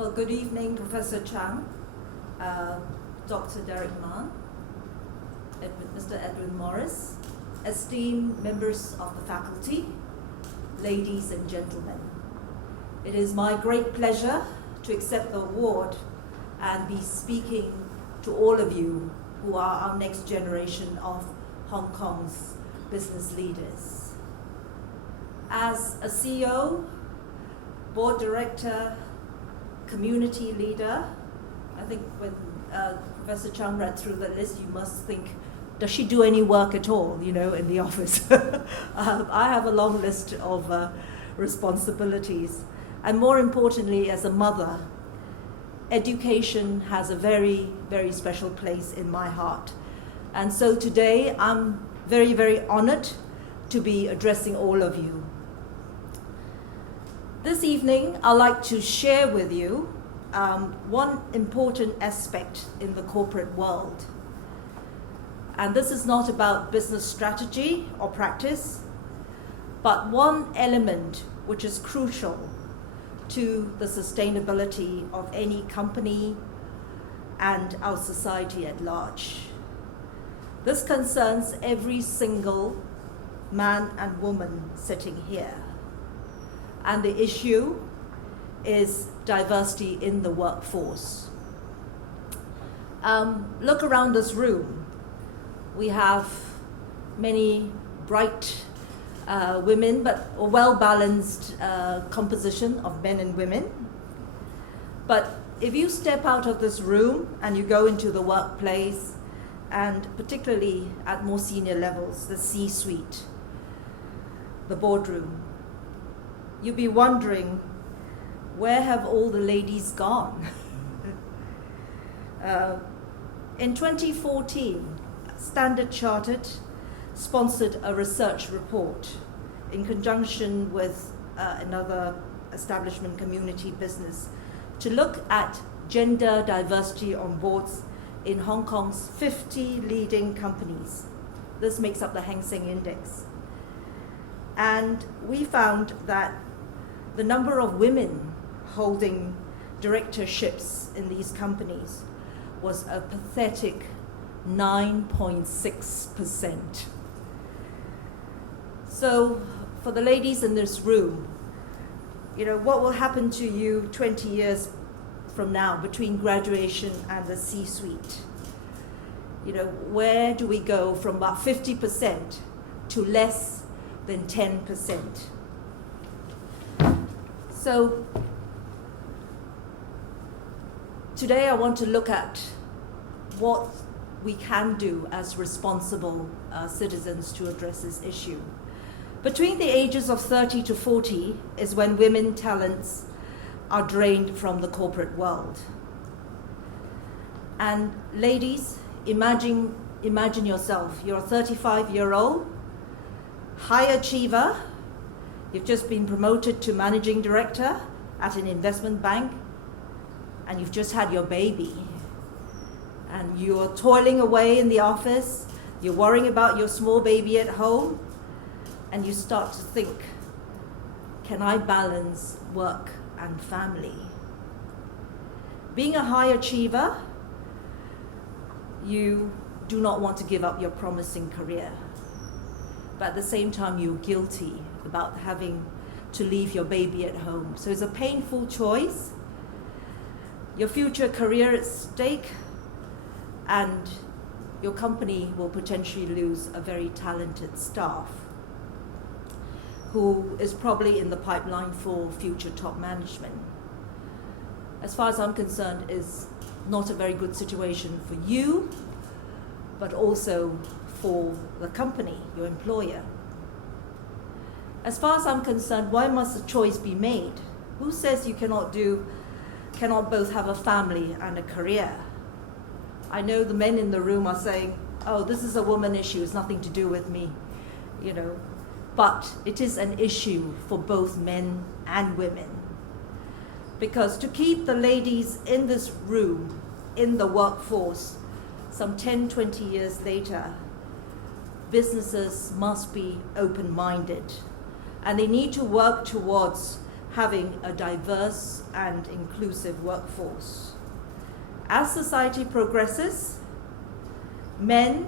Well, good evening, Professor Chang, Dr. Derek Mann, Mr. Edwin Morris, esteemed members of the faculty, ladies and gentlemen. It is my great pleasure to accept the award and be speaking to all of you who are our next generation of Hong Kong's business leaders. As a CEO, board director, community leader, I think when Professor Chung read through the list, you must think, does she do any work at all, in the office? I have a long list of responsibilities. And more importantly, as a mother, education has a very, very special place in my heart. And so today, I'm very, very honored to be addressing all of you. This evening, I'd like to share with you one important aspect in the corporate world. And this is not about business strategy or practice, but one element which is crucial to the sustainability of any company and our society at large. This concerns every single man and woman sitting here. And the issue is diversity in the workforce. Look around this room. We have many bright women, but a well-balanced composition of men and women. But if you step out of this room and you go into the workplace, and particularly at more senior levels, the C-suite, the boardroom, you'll be wondering, where have all the ladies gone? In 2014, Standard Chartered sponsored a research report in conjunction with another establishment community business to look at gender diversity on boards in Hong Kong's 50 leading companies. This makes up the Hang Seng Index. And we found that the number of women holding directorships in these companies was a pathetic 9.6%. So for the ladies in this room, what will happen to you 20 years from now between graduation and the C-suite? Where do we go from about 50% to less than 10%? So today I want to look at what we can do as responsible citizens to address this issue. Between the ages of 30 to 40 is when women talents are drained from the corporate world. And ladies, imagine yourself, you're a 35-year-old, high achiever, you've just been promoted to managing director at an investment bank, and you've just had your baby. And you're toiling away in the office, you're worrying about your small baby at home, and you start to think, can I balance work and family? Being a high achiever, you do not want to give up your promising career. But at the same time, you're guilty about having to leave your baby at home. So it's a painful choice. Your future career at stake, and your company will potentially lose a very talented staff who is probably in the pipeline for future top management. As far as I'm concerned, it's not a very good situation for you, but also for the company, your employer. As far as I'm concerned, why must a choice be made? Who says you cannot both have a family and a career? I know the men in the room are saying, oh, this is a woman issue, it's nothing to do with me, But it is an issue for both men and women. Because to keep the ladies in this room, in the workforce, some 10, 20 years later, businesses must be open-minded. And they need to work towards having a diverse and inclusive workforce. As society progresses, men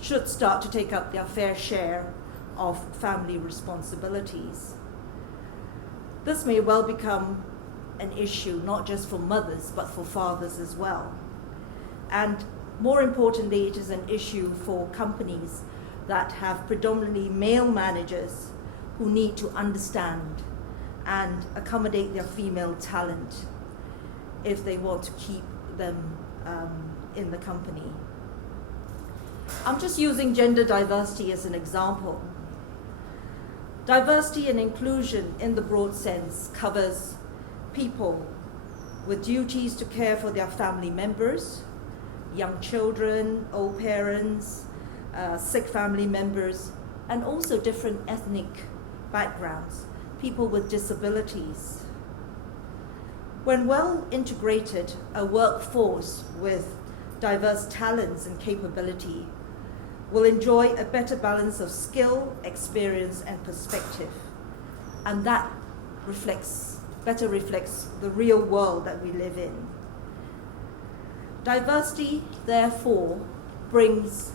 should start to take up their fair share of family responsibilities. This may well become an issue not just for mothers but for fathers as well. And more importantly, it is an issue for companies that have predominantly male managers who need to understand and accommodate their female talent if they want to keep them in the company. I'm just using gender diversity as an example. Diversity and inclusion in the broad sense covers people with duties to care for their family members, young children, old parents, sick family members, and also different ethnic backgrounds, people with disabilities. When well integrated, a workforce with diverse talents and capability will enjoy a better balance of skill, experience, and perspective. And that better reflects the real world that we live in. Diversity, therefore, brings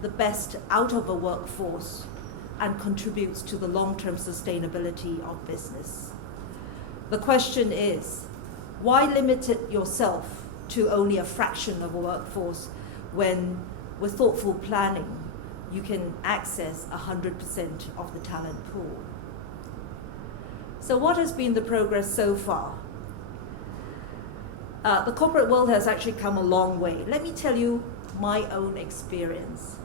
the best out of a workforce and contributes to the long-term sustainability of business. The question is, why limit it yourself to only a fraction of a workforce when, with thoughtful planning, you can access 100% of the talent pool? So what has been the progress so far? The corporate world has actually come a long way. Let me tell you my own experience.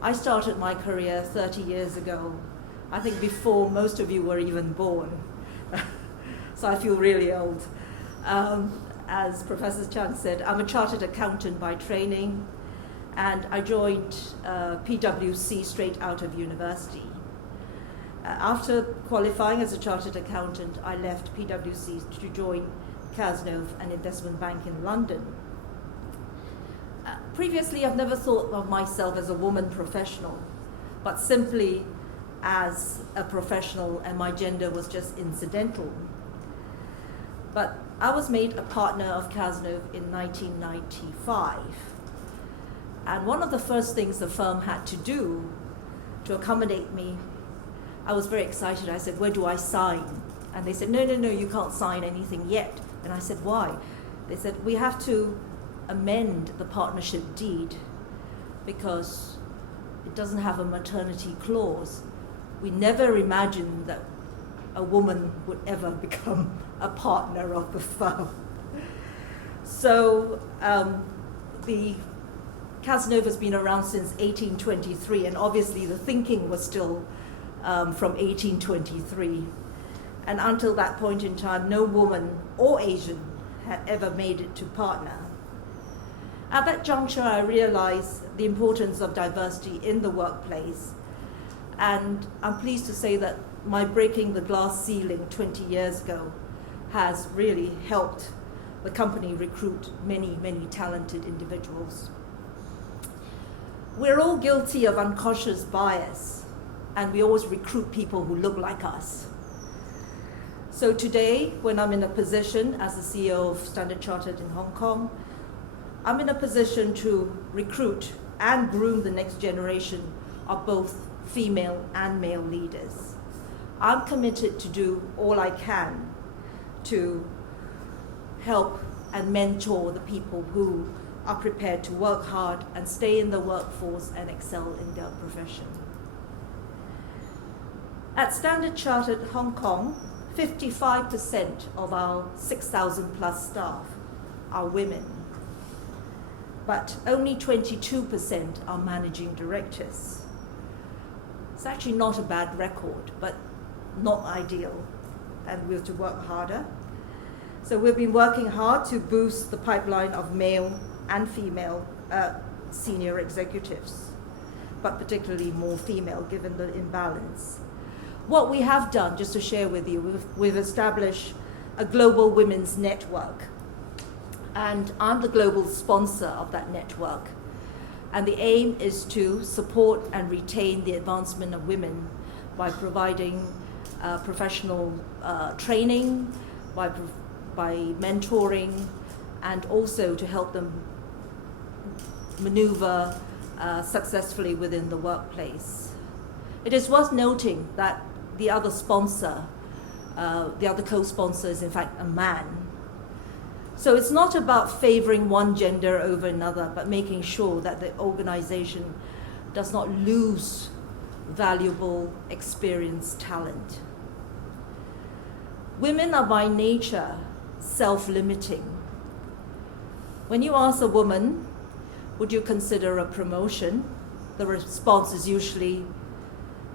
I started my career 30 years ago, I think before most of you were even born. So I feel really old. As Professor Chan said, I'm a chartered accountant by training, and I joined PwC straight out of university. After qualifying as a chartered accountant, I left PwC to join Cazenove, an investment bank in London. Previously, I've never thought of myself as a woman professional, but simply as a professional, and my gender was just incidental. But I was made a partner of Cazenove in 1995. And one of the first things the firm had to do to accommodate me, I was very excited. I said, where do I sign? And they said, no, you can't sign anything yet. And I said, why? They said, we have to amend the partnership deed because it doesn't have a maternity clause. We never imagined that a woman would ever become a partner of the firm. So the Cazenove has been around since 1823, and obviously the thinking was still from 1823. And until that point in time, no woman or Asian had ever made it to partner. At that juncture, I realized the importance of diversity in the workplace. And I'm pleased to say that my breaking the glass ceiling 20 years ago has really helped the company recruit many, many talented individuals. We're all guilty of unconscious bias, and we always recruit people who look like us. So today, when I'm in a position as the CEO of Standard Chartered in Hong Kong, I'm in a position to recruit and groom the next generation of both female and male leaders. I'm committed to do all I can to help and mentor the people who are prepared to work hard and stay in the workforce and excel in their profession. At Standard Chartered Hong Kong, 55% of our 6,000 plus staff are women, but only 22% are managing directors. It's actually not a bad record, but not ideal, and we have to work harder. So we've been working hard to boost the pipeline of male and female senior executives, but particularly more female given the imbalance. What we have done, just to share with you, we've established a global women's network, and I'm the global sponsor of that network. And the aim is to support and retain the advancement of women by providing professional training, by mentoring, and also to help them maneuver successfully within the workplace. It is worth noting that the other sponsor, the other co-sponsor, is in fact a man. So it's not about favoring one gender over another, but making sure that the organization does not lose valuable, experienced talent. Women are by nature self-limiting. When you ask a woman, would you consider a promotion? The response is usually,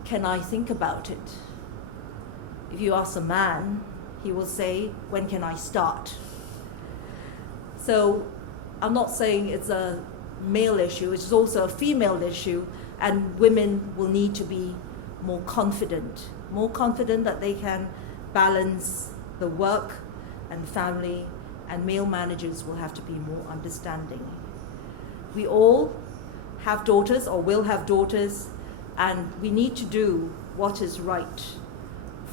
can I think about it? If you ask a man, he will say, when can I start? So I'm not saying it's a male issue, it's also a female issue, and women will need to be more confident that they can balance the work and family, and male managers will have to be more understanding. We all have daughters or will have daughters, and we need to do what is right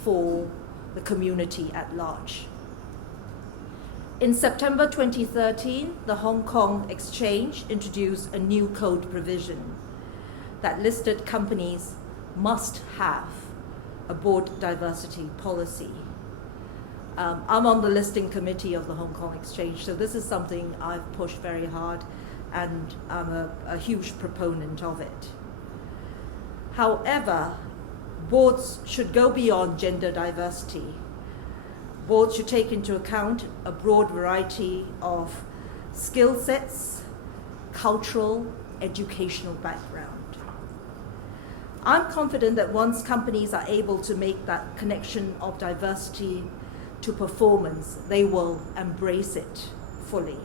for the community at large. In September 2013, the Hong Kong Exchange introduced a new code provision that listed companies must have a board diversity policy. I'm on the listing committee of the Hong Kong Exchange, so this is something I've pushed very hard, and I'm a huge proponent of it. However, boards should go beyond gender diversity. Boards should take into account a broad variety of skill sets, cultural, educational background. I'm confident that once companies are able to make that connection of diversity to performance, they will embrace it fully.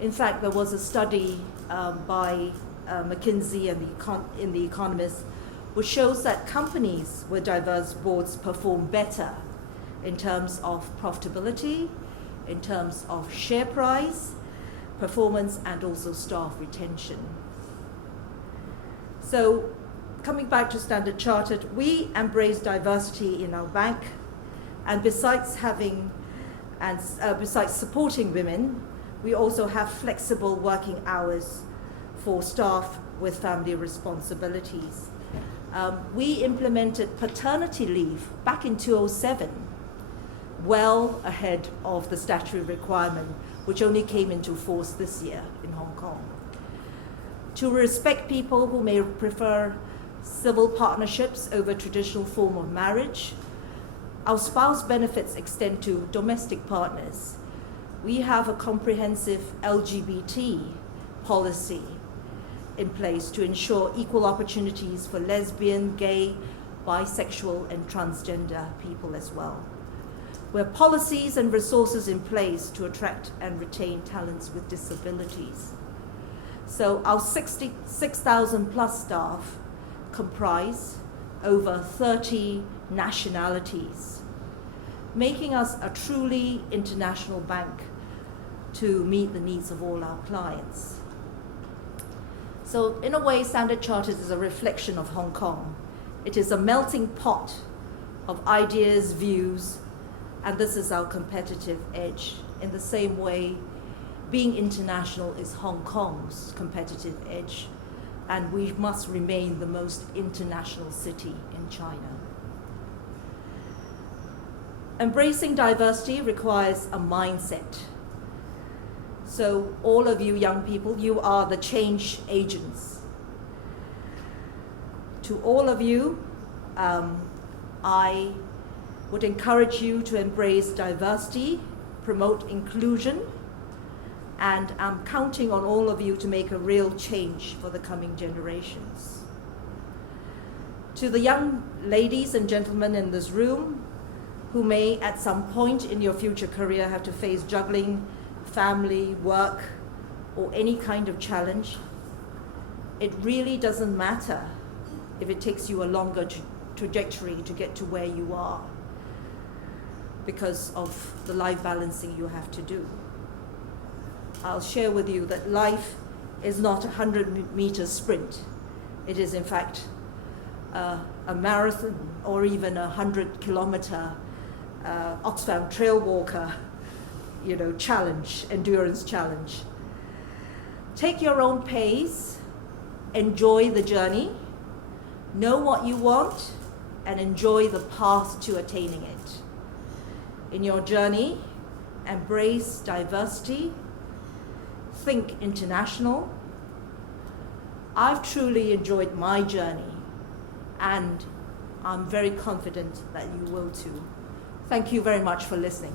In fact, there was a study by McKinsey and in The Economist, which shows that companies with diverse boards perform better in terms of profitability, in terms of share price, performance, and also staff retention. So, coming back to Standard Chartered, we embrace diversity in our bank, and besides supporting women, we also have flexible working hours for staff with family responsibilities. We implemented paternity leave back in 2007, well ahead of the statutory requirement, which only came into force this year in Hong Kong. To respect people who may prefer civil partnerships over traditional form of marriage, our spouse benefits extend to domestic partners. We have a comprehensive LGBT policy in place to ensure equal opportunities for lesbian, gay, bisexual, and transgender people as well. We have policies and resources in place to attract and retain talents with disabilities. So our 66,000 plus staff comprise over 30 nationalities, making us a truly international bank to meet the needs of all our clients. So in a way, Standard Chartered is a reflection of Hong Kong. It is a melting pot of ideas, views, and this is our competitive edge. In the same way, being international is Hong Kong's competitive edge, and we must remain the most international city in China. Embracing diversity requires a mindset. So all of you young people, you are the change agents. To all of you, I would encourage you to embrace diversity, promote inclusion, and I'm counting on all of you to make a real change for the coming generations. To the young ladies and gentlemen in this room who may at some point in your future career have to face juggling family, work, or any kind of challenge, it really doesn't matter if it takes you a longer trajectory to get to where you are because of the life balancing you have to do. I'll share with you that life is not a 100-meter sprint. It is, in fact, a marathon or even a 100-kilometer Oxfam Trail Walker, challenge, endurance challenge. Take your own pace, enjoy the journey, know what you want, and enjoy the path to attaining it. In your journey, embrace diversity, think international. I've truly enjoyed my journey, and I'm very confident that you will too. Thank you very much for listening.